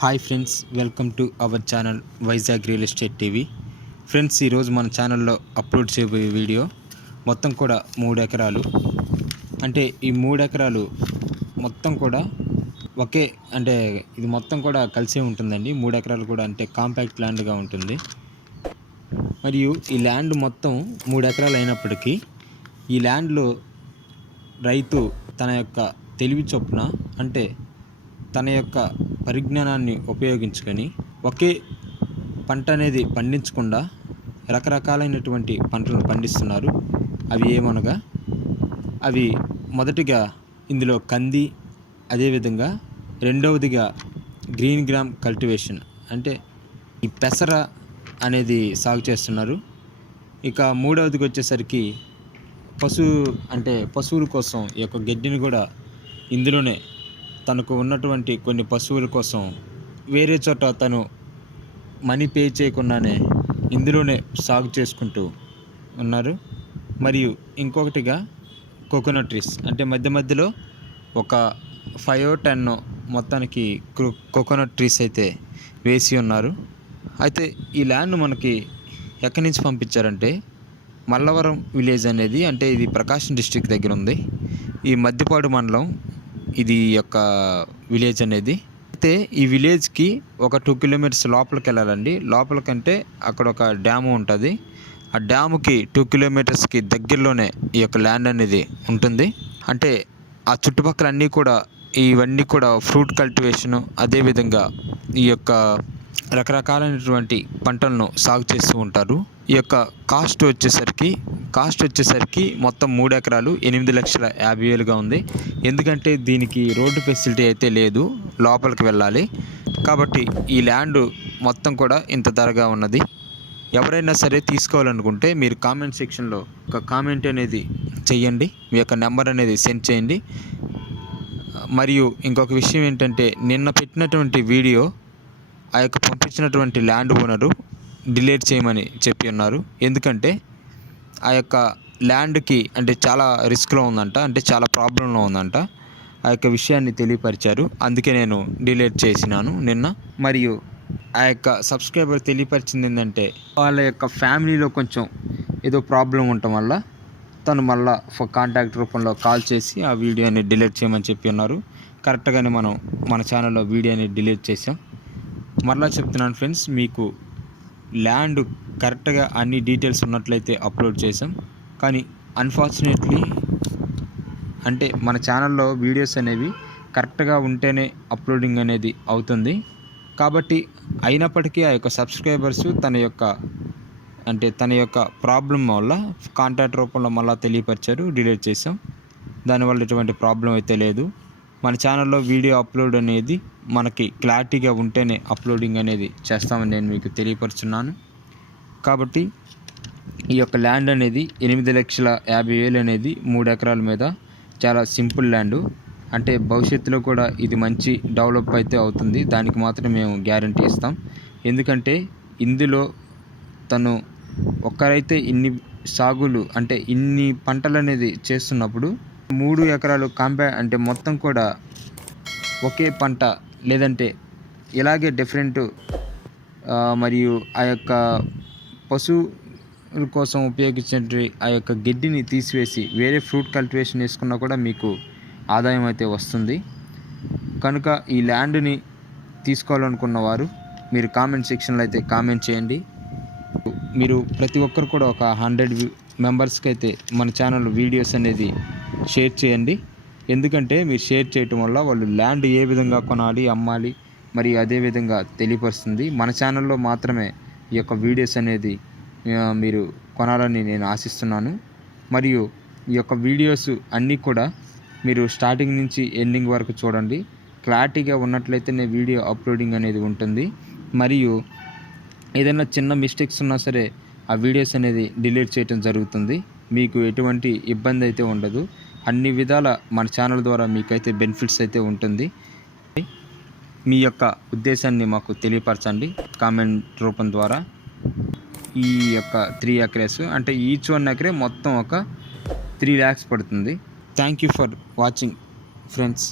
Hi friends, welcome to our channel Vizag real estate TV. Friends, ఈరోజు మన ఛానల్లో upload చేయబోయే వీడియో మొత్తం కూడా 3 ఎకరాలు. అంటే ఈ 3 ఎకరాలు మొత్తం కూడా ఇది మొత్తం కూడా కలిసే ఉంటుందండి. 3 ఎకరాలు కూడా అంటే కాంపాక్ట్ ల్యాండ్గా ఉంటుంది. మరియు ఈ ల్యాండ్ మొత్తం 3 ఎకరాలు అయినప్పటికీ ఈ ల్యాండ్లో రైతు తన యొక్క తెలివి చొప్పున అంటే తన యొక్క పరిజ్ఞానాన్ని ఉపయోగించుకొని ఒకే పంట అనేది పండించకుండా రకరకాలైనటువంటి పంటలను పండిస్తున్నారు. అవి ఏమనగా మొదటిగా ఇందులో కంది, అదేవిధంగా రెండవదిగా గ్రీన్ గ్రామ్ కల్టివేషన్ అంటే ఈ పెసర అనేది సాగు చేస్తున్నారు. ఇక మూడవదికి వచ్చేసరికి పశువుల కోసం ఈ యొక్క గడ్డిని కూడా ఇందులోనే తనకు ఉన్నటువంటి కొన్ని పశువుల కోసం వేరే చోట తను మనీ పే చేయకుండానే ఇందులోనే సాగు చేసుకుంటూ ఉన్నారు. మరియు ఇంకొకటిగా కోకోనట్ ట్రీస్ అంటే మధ్యలో ఒక 5-10 మొత్తానికి కోకోనట్ ట్రీస్ అయితే వేసి ఉన్నారు. అయితే ఈ ల్యాండ్ మనకి ఎక్కడి నుంచి పంపించారంటే మల్లవరం విలేజ్ అనేది, అంటే ఇది ప్రకాశం డిస్ట్రిక్ట్ దగ్గర ఉంది. ఈ మద్దిపాడు మండలం ఇది యొక్క విలేజ్ అనేది. అయితే ఈ విలేజ్కి ఒక 2 కిలోమీటర్స్ లోపలికి వెళ్ళాలండి. లోపలికంటే అక్కడ ఒక డ్యాము ఉంటుంది. ఆ డ్యాముకి 2 కిలోమీటర్స్కి దగ్గరలోనే ఈ యొక్క ల్యాండ్ అనేది ఉంటుంది. అంటే ఆ చుట్టుపక్కల ఇవన్నీ కూడా ఫ్రూట్ కల్టివేషను, అదేవిధంగా ఈ యొక్క రకరకాలైనటువంటి పంటలను సాగు చేస్తూ ఉంటారు. ఈ యొక్క కాస్ట్ వచ్చేసరికి మొత్తం 3 ఎకరాలు 8,50,000గా ఉంది. ఎందుకంటే దీనికి రోడ్డు ఫెసిలిటీ అయితే లేదు, లోపలికి వెళ్ళాలి. కాబట్టి ఈ ల్యాండ్ మొత్తం కూడా ఇంత ధరగా ఉన్నది. ఎవరైనా సరే తీసుకోవాలనుకుంటే మీరు కామెంట్ సెక్షన్లో ఒక కామెంట్ అనేది చెయ్యండి, మీ యొక్క నెంబర్ అనేది సెండ్ చేయండి. మరియు ఇంకొక విషయం ఏంటంటే, నిన్న పెట్టినటువంటి వీడియో ఆ యొక్క పంపించినటువంటి ల్యాండ్ ఓనరు డిలీట్ చేయమని చెప్పి ఉన్నారు. ఎందుకంటే ఆ యొక్క ల్యాండ్కి అంటే చాలా రిస్క్లో ఉందంట, అంటే చాలా ప్రాబ్లంలో ఉందంట. ఆ యొక్క విషయాన్ని తెలియపరిచారు. అందుకే నేను డిలీట్ చేసినాను నిన్న. మరియు ఆ యొక్క సబ్స్క్రైబర్ తెలియపరిచింది ఏంటంటే, వాళ్ళ యొక్క ఫ్యామిలీలో కొంచెం ఏదో ప్రాబ్లం ఉండటం వల్ల తను మళ్ళీ కాంటాక్ట్ రూపంలో కాల్ చేసి ఆ వీడియోని డిలీట్ చేయమని చెప్పి ఉన్నారు. కరెక్ట్గానే మనం మన ఛానల్లో వీడియోని డిలీట్ చేసాం. మరలా చెప్తున్నాను ఫ్రెండ్స్, మీకు ల్యాండ్ కరెక్ట్గా అన్ని డీటెయిల్స్ ఉన్నట్లయితే అప్లోడ్ చేసాం. కానీ అన్ఫార్చునేట్లీ అంటే మన ఛానల్లో వీడియోస్ అనేవి కరెక్ట్గా ఉంటేనే అప్లోడింగ్ అనేది అవుతుంది. కాబట్టి అయినప్పటికీ ఆ యొక్క సబ్స్క్రైబర్స్ తన యొక్క ప్రాబ్లం వల్ల కాంటాక్ట్ రూపంలో మళ్ళీ తెలియపరిచారు, డిలీట్ చేసాం. దానివల్ల ఎటువంటి ప్రాబ్లం అయితే లేదు. మన ఛానల్లో వీడియో అప్లోడ్ అనేది మనకి క్లారిటీగా ఉంటేనే అప్లోడింగ్ అనేది చేస్తామని నేను మీకు తెలియపరుచున్నాను. కాబట్టి ఈ యొక్క ల్యాండ్ అనేది 8,50,000 అనేది 3 ఎకరాల మీద చాలా సింపుల్ ల్యాండు. అంటే భవిష్యత్తులో కూడా ఇది మంచి డెవలప్ అయితే అవుతుంది, దానికి మాత్రం మేము గ్యారంటీ ఇస్తాం. ఎందుకంటే ఇందులో తను ఒక్కరైతే ఇన్ని పంటలు అనేది చేస్తున్నప్పుడు 3 ఎకరాలు అంటే మొత్తం కూడా ఒకే పంట లేదంటే ఇలాగే డిఫరెంట్ మరియు ఆ యొక్క పశువుల కోసం ఉపయోగించే ఆ యొక్క గడ్డిని తీసివేసి వేరే ఫ్రూట్ కల్టివేషన్ వేసుకున్నా కూడా మీకు ఆదాయం అయితే వస్తుంది. కనుక ఈ ల్యాండ్ని తీసుకోవాలనుకున్న వారు మీరు కామెంట్ సెక్షన్లో అయితే కామెంట్ చేయండి. మీరు ప్రతి ఒక్కరు కూడా ఒక 100 మెంబర్స్కి అయితే మన ఛానల్ వీడియోస్ అనేది షేర్ చేయండి. ఎందుకంటే మీరు షేర్ చేయటం వల్ల వాళ్ళు ల్యాండ్ ఏ విధంగా కొనాలి, అమ్మాలి, మరి అదేవిధంగా తెలియపరుస్తుంది. మన ఛానల్లో మాత్రమే ఈ యొక్క వీడియోస్ అనేది మీరు కొనాలని నేను ఆశిస్తున్నాను. మరియు ఈ యొక్క వీడియోస్ అన్నీ కూడా మీరు స్టార్టింగ్ నుంచి ఎండింగ్ వరకు చూడండి. క్లారిటీగా ఉన్నట్లయితేనే వీడియో అప్లోడింగ్ అనేది ఉంటుంది. మరియు ఏదైనా చిన్న మిస్టేక్స్ ఉన్నా సరే ఆ వీడియోస్ అనేది డిలీట్ చేయటం జరుగుతుంది. మీకు ఎటువంటి ఇబ్బంది అయితే ఉండదు. అన్ని విధాల మన ఛానల్ ద్వారా మీకైతే బెనిఫిట్స్ అయితే ఉంటుంది. మీ యొక్క ఉద్దేశాన్ని మాకు తెలియపరచండి కామెంట్ రూపం ద్వారా. ఈ యొక్క 3 ఎకరేస్ అంటే ఈచ్ 1 ఎకరే మొత్తం ఒక 3 lakhs పడుతుంది. Thank you for watching friends.